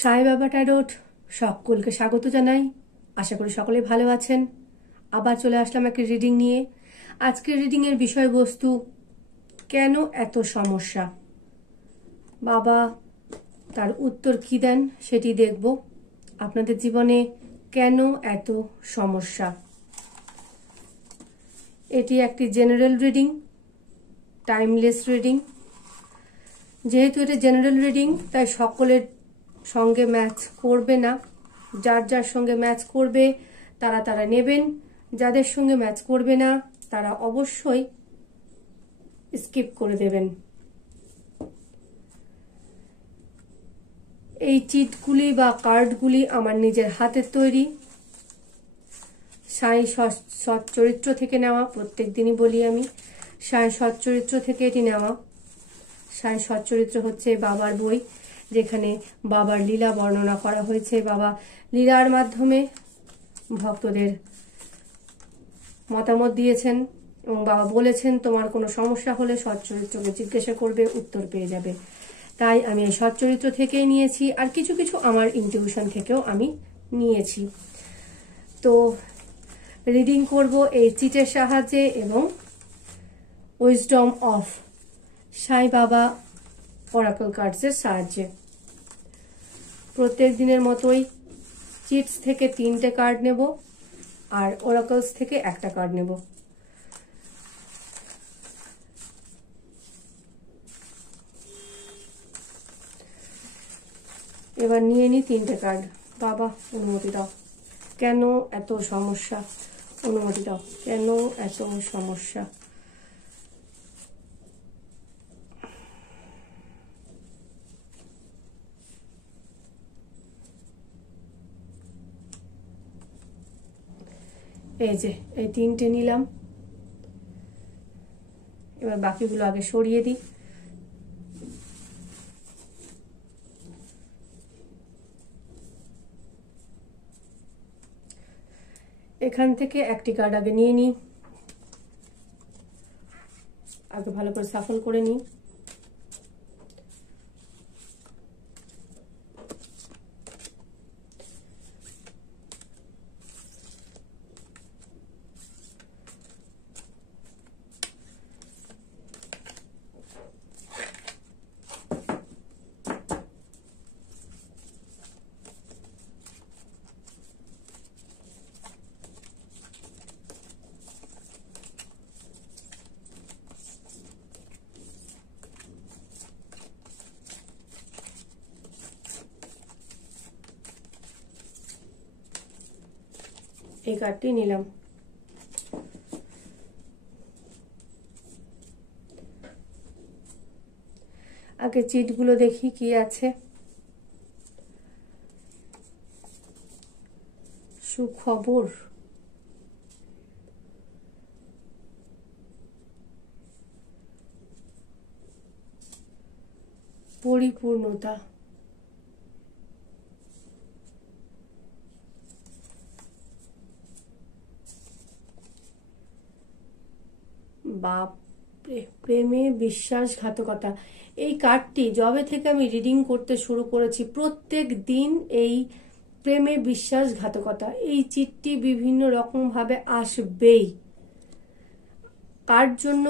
সাই বাবা ট্যারোট সকলকে স্বাগত জানাই। আশা করি সকলে ভালো আছেন। আবার চলে আসলাম একটা রিডিং নিয়ে। আজকের রিডিং এর বিষয়বস্তু, কেন এত সমস্যা, বাবা তার উত্তর কি দেন সেটি দেখব। আপনাদের জীবনে কেন এত সমস্যা। এটি একটি জেনারেল রিডিং, টাইমলেস রিডিং। যেহেতু এটা জেনারেল রিডিং, তাই সকলের সঙ্গে ম্যাচ করবে না। যার যার সঙ্গে ম্যাচ করবে তারা নেবেন, যাদের সঙ্গে ম্যাচ করবে না তারা অবশ্যই স্কিপ করে দেবেন। এই চিটগুলি বা কার্ডগুলি আমার নিজের হাতের তৈরি, সাই সচ্চরিত্র থেকে নেওয়া। প্রত্যেক দিনই বলি আমি, সাই সচ্চরিত্র থেকে এটি নেওয়া। সাই সচ্চরিত্র হচ্ছে বাবার বই, যেখানে বাবার লীলা বর্ণনা করা হয়েছে। বাবা লীলার মাধ্যমে ভক্তদের মতামত দিয়েছেন এবং বাবা বলেছেন তোমার কোনো সমস্যা হলে সচ্চরিত্রকে জিজ্ঞাসা করবে, উত্তর পেয়ে যাবে। তাই আমি এই সচ্চরিত্র থেকেই নিয়েছি, আর কিছু কিছু আমার ইনটিউশন থেকেও আমি নিয়েছি। তো রিডিং করব এই চিটের সাহায্যে এবং উইজডম অফ সাই বাবা অরাকল কার্ডসের সাহায্যে। প্রত্যেক দিনের মতোই চিটস থেকে 3টে কার্ড নেব আর ওরাকলস থেকে একটা কার্ড নেব। এবার নিয়ে নি 3টে কার্ড। বাবা অনুমতি দাও, কেন এত সমস্যা, অনুমতি দাও, কেন এত সমস্যা। এই যে এই 3টে নিলাম, এবার বাকিগুলো আগে সরিয়ে দিই। এখান থেকে একটি কার্ড আগে নিয়ে নিই, আগে ভালো করে সাফল করে নিই। এই কার্ডটি নিলাম। আগে চিটগুলো দেখি কি আছে। সুখবর, পরিপূর্ণতা, বাপরে, প্রেমে বিশ্বাসঘাতকতা। এই কার্ডটি যবে থেকে আমি রিডিং করতে শুরু করেছি, প্রত্যেক দিন এই প্রেমে বিশ্বাসঘাতকতা, এই চিঠটি বিভিন্ন রকম ভাবে আসবেই। কার জন্য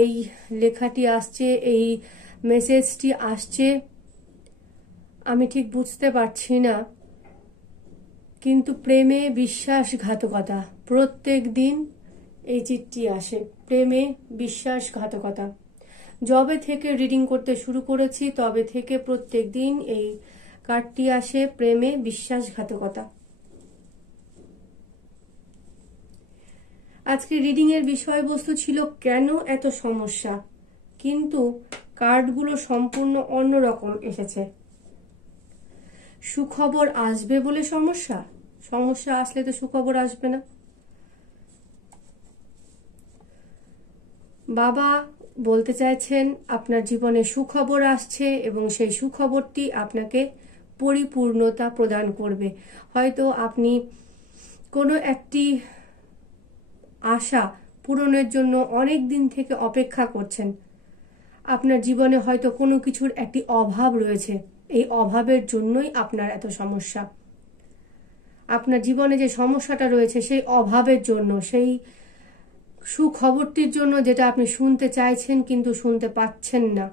এই লেখাটি আসছে, এই মেসেজটি আসছে আমি ঠিক বুঝতে পারছি না, কিন্তু প্রেমে বিশ্বাসঘাতকতা, প্রত্যেক দিন এই চিঠটি আসে। প্রেমে বিশ্বাসঘাতকতা, যবে থেকে রিডিং করতে শুরু করেছি তবে থেকে প্রত্যেক দিন এই কার্ডটি আসে, প্রেমে বিশ্বাসঘাতকতা। আজকে রিডিং এর বিষয়বস্তু ছিল কেন এত সমস্যা, কিন্তু কার্ডগুলো সম্পূর্ণ অন্যরকম এসেছে। সুখবর আসবে বলে সমস্যা, সমস্যা আসলে তো সুখবর আসবে না। বাবা বলতে চাইছেন আপনার জীবনে সুখবর আসছে এবং সেই সুখবরটি আপনাকে পরিপূর্ণতা প্রদান করবে। হয়তো আপনি কোনো একটি আশা পূরণের জন্য অনেক দিন থেকে অপেক্ষা করছেন। আপনার জীবনে হয়তো কোনো কিছুর একটি অভাব রয়েছে, এই অভাবের জন্যই আপনার এত সমস্যা। আপনার জীবনে যে সমস্যাটা রয়েছে সেই অভাবের জন্য, সেই সুখবরটির জন্য যেটা আপনি শুনতে চাইছেন কিন্তু শুনতে পাচ্ছেন না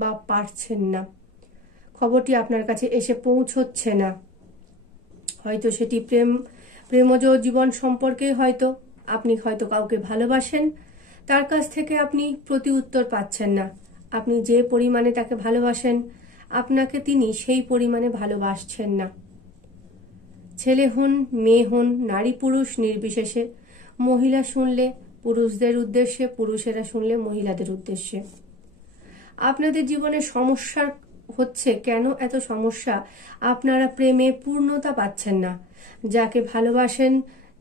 বা পারছেন না। খবরটি আপনার কাছে এসে পৌঁছচ্ছে না। হয়তো সেটি প্রেমজ জীবন সম্পর্কে, হয়তো আপনি হয়তো কাউকে ভালোবাসেন, তার কাছ থেকে আপনি প্রতি উত্তর পাচ্ছেন না। আপনি যে পরিমাণে তাকে ভালোবাসেন আপনাকে তিনি সেই পরিমাণে ভালোবাসছেন না। ছেলে হন, মেয়ে হন, নারী পুরুষ নির্বিশেষে, মহিলা শুনলে পুরুষদের উদ্দেশ্যে, পুরুষেরা শুনলে মহিলাদের উদ্দেশ্যে। আপনাদের জীবনে সমস্যা হচ্ছে কেন? এত সমস্যা, আপনারা প্রেমে পূর্ণতা পাচ্ছেন না। যাকে ভালোবাসেন,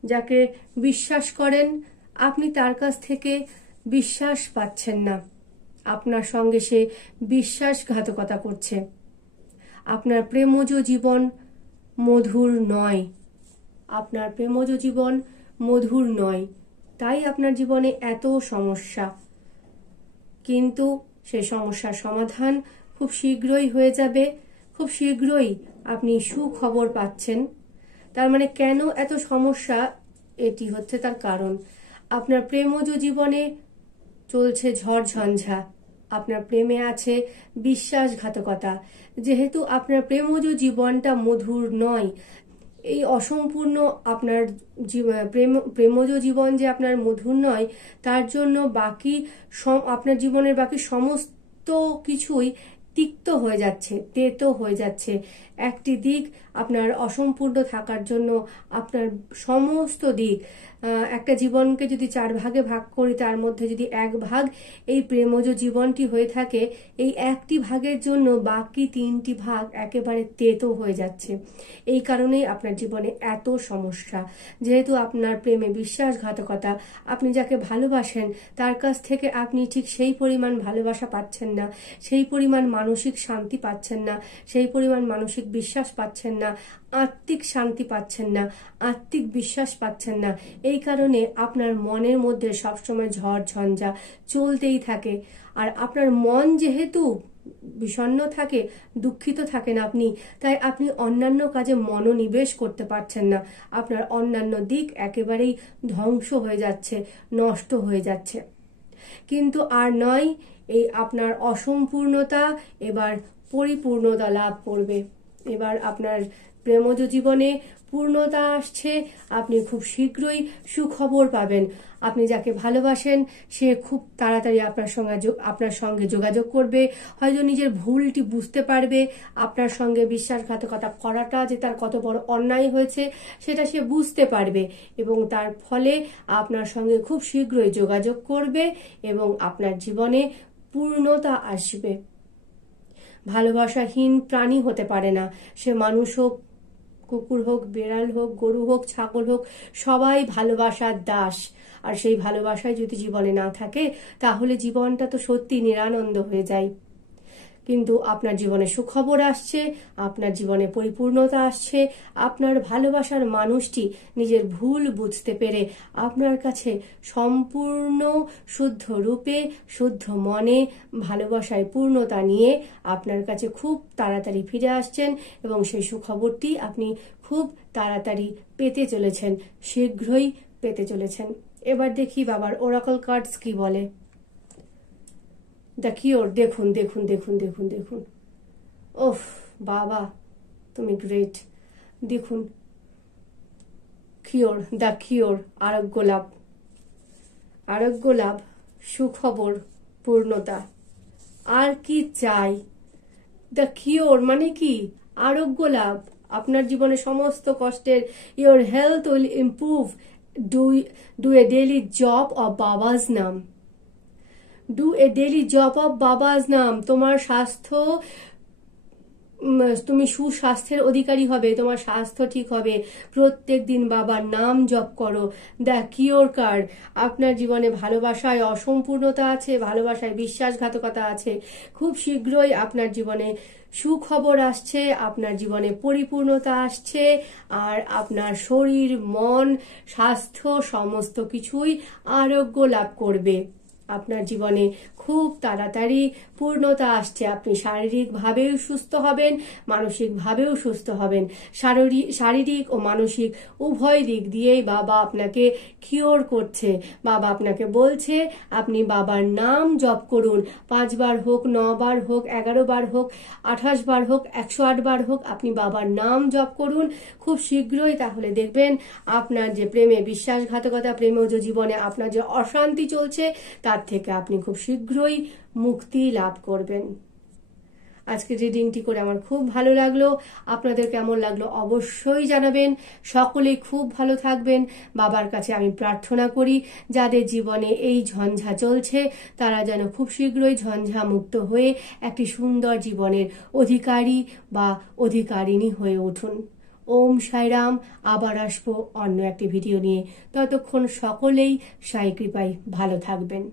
যাকে বিশ্বাস করেন, আপনি তার কাছ থেকে বিশ্বাস পাচ্ছেন না। আপনার সঙ্গে সে বিশ্বাসঘাতকতা করছে। আপনার প্রেমজ জীবন মধুর নয়। আপনার প্রেমজ জীবন মধুর নয়, তাই আপনার জীবনে এত সমস্যা। কিন্তু সেই সমস্যার সমাধান খুব শীঘ্রই হয়ে যাবে। খুব শীঘ্রই আপনি সুখবর পাচ্ছেন। তার মানে কেন এত সমস্যা, এটি হচ্ছে তার কারণ। আপনার প্রেমজ জীবনে চলছে ঝড়ঝঞ্ঝা। আপনার প্রেমে আছে বিশ্বাসঘাতকতা। যেহেতু আপনার প্রেমজ জীবনটা মধুর নয়, এই অসম্পূর্ণ আপনার প্রেমজ জীবন যে আপনার মধুর নয়, তার জন্য আপনার জীবনের বাকি সমস্ত কিছুই তিক্ত হয়ে যাচ্ছে, তেতো হয়ে যাচ্ছে। একটি দিক আপনার অসম্পূর্ণ থাকার জন্য আপনার সমস্ত দিক, একটা জীবনকে যদি 4 ভাগে ভাগ করি, তার মধ্যে যদি 1 ভাগ এই প্রেমজ জীবনটি হয়ে থাকে, এই একটি ভাগের জন্য বাকি 3টি ভাগ একেবারে তেতো হয়ে যাচ্ছে। এই কারণেই আপনার জীবনে এত সমস্যা। যেহেতু আপনার প্রেমে বিশ্বাসঘাতকতা, আপনি যাকে ভালোবাসেন তার কাছ থেকে আপনি ঠিক সেই পরিমাণ ভালোবাসা পাচ্ছেন না, সেই পরিমাণ মানসিক শান্তি পাচ্ছেন না, সেই পরিমাণ মানসিক বিশ্বাস পাচ্ছেন না, আত্মিক শান্তি পাচ্ছেন না, আত্মিক বিশ্বাস পাচ্ছেন না। এই কারণে আপনার মনের মধ্যে সবসময় ঝড় ঝঞ্ঝা চলতেই থাকে। আর আপনার মন যেহেতু বিষণ্ণ থাকে, দুঃখিত থাকেন আপনি, তাই আপনি অন্যান্য কাজে মনোনিবেশ করতে পারছেন না। আপনার অন্যান্য দিক একেবারেই ধ্বংস হয়ে যাচ্ছে, নষ্ট হয়ে যাচ্ছে। কিন্তু আর নয়, এই আপনার অসম্পূর্ণতা এবার পরিপূর্ণতা লাভ করবে। এবার আপনার প্রেমজ জীবনে পূর্ণতা আসছে। আপনি খুব শীঘ্রই সুখবর পাবেন। আপনি যাকে ভালোবাসেন সে খুব তাড়াতাড়ি আপনার সঙ্গে যোগাযোগ করবে। হয়তো নিজের ভুলটি বুঝতে পারবে। আপনার সঙ্গে বিশ্বাসঘাতকতা করাটা যে তার কত বড় অন্যায় হয়েছে সেটা সে বুঝতে পারবে, এবং তার ফলে আপনার সঙ্গে খুব শীঘ্রই যোগাযোগ করবে এবং আপনার জীবনে পূর্ণতা আসবে। ভালোবাসাহীন প্রাণী হতে পারে না, সে মানুষ হোক, কুকুর হোক, বেড়াল হোক, গরু হোক, ছাগল হোক, সবাই ভালোবাসার দাস। আর সেই ভালোবাসায় যদি জীবনে না থাকে তাহলে জীবনটা তো সত্যি নিরানন্দ হয়ে যায়। কিন্তু আপনার জীবনে সুখবর আসছে, আপনার জীবনে পরিপূর্ণতা আসছে। আপনার ভালোবাসার মানুষটি নিজের ভুল বুঝতে পেরে আপনার কাছে সম্পূর্ণ শুদ্ধ রূপে, শুদ্ধ মনে, ভালোবাসায় পূর্ণতা নিয়ে আপনার কাছে খুব তাড়াতাড়ি ফিরে আসছেন, এবং সেই সুখবরটি আপনি খুব তাড়াতাড়ি পেতে চলেছেন, শীঘ্রই পেতে চলেছেন। এবার দেখি বাবার ওরাকল কার্ডস কি বলে। দ্য কিওর, দেখুন দেখুন দেখুন দেখুন দেখুন, ওফ বাবা তুমি গ্রেট। দেখুন কিওর, দ্য কিওর, আরোগ্য লাভ, আরোগ্য লাভ, সুখবর, পূর্ণতা। আর কি চাই? দ্য কিওর মানে কি? আরোগ্য লাভ। আপনার জীবনে সমস্ত কষ্টের, your health will improve, do a daily job of Baba's naam, do a daily job of Baba's naam. তোমার স্বাস্থ্য, তুমি সুস্বাস্থ্যের অধিকারী হবে, তোমার স্বাস্থ্য ঠিক হবে। প্রত্যেক দিন বাবার নাম জপ করো। দ্য কিওর কার্ড, আপনার জীবনে ভালোবাসায় অসম্পূর্ণতা আছে, ভালোবাসায় বিশ্বাসঘাতকতা আছে। খুব শীঘ্রই আপনার জীবনে সুখবর আসছে, আপনার জীবনে পরিপূর্ণতা আসছে, আর আপনার শরীর, মন, স্বাস্থ্য সমস্ত কিছুই আরোগ্য লাভ করবে। আপনার জীবনে খুব তাড়াতাড়ি পূর্ণতা আসছে। আপনি শারীরিকভাবেও সুস্থ হবেন, মানসিকভাবেও সুস্থ হবেন। শারীরিক ও মানসিক উভয় দিক দিয়েই বাবা আপনাকে কিওর করছে। বাবা আপনাকে বলছে আপনি বাবার নাম জপ করুন। 5 বার হোক, 9 বার হোক, 11 বার হোক, 28 বার হোক, 108 বার হোক, আপনি বাবার নাম জপ করুন। খুব শীঘ্রই তাহলে দেখবেন আপনার যে প্রেমে বিশ্বাসঘাতকতা, প্রেমজ জীবনে আপনার যে অশান্তি চলছে তার থেকে আপনি খুব শীঘ্রই মুক্তি লাভ করবেন। আজকে রিডিংটি করে আমার খুব ভালো লাগলো। আপনাদের কেমন লাগলো অবশ্যই জানাবেন। সকলেই খুব ভালো থাকবেন। বাবার কাছে আমি প্রার্থনা করি যাদের জীবনে এই ঝঞ্ঝা চলছে তারা যেন খুব শীঘ্রই ঝঞ্ঝা মুক্ত হয়ে একটি সুন্দর জীবনের অধিকারী বা অধিকারিণী হয়ে উঠুন। ওম সাইরাম। আবার আসবো অন্য একটি ভিডিও নিয়ে। ততক্ষণ সকলেই সাই কৃপায় ভালো থাকবেন।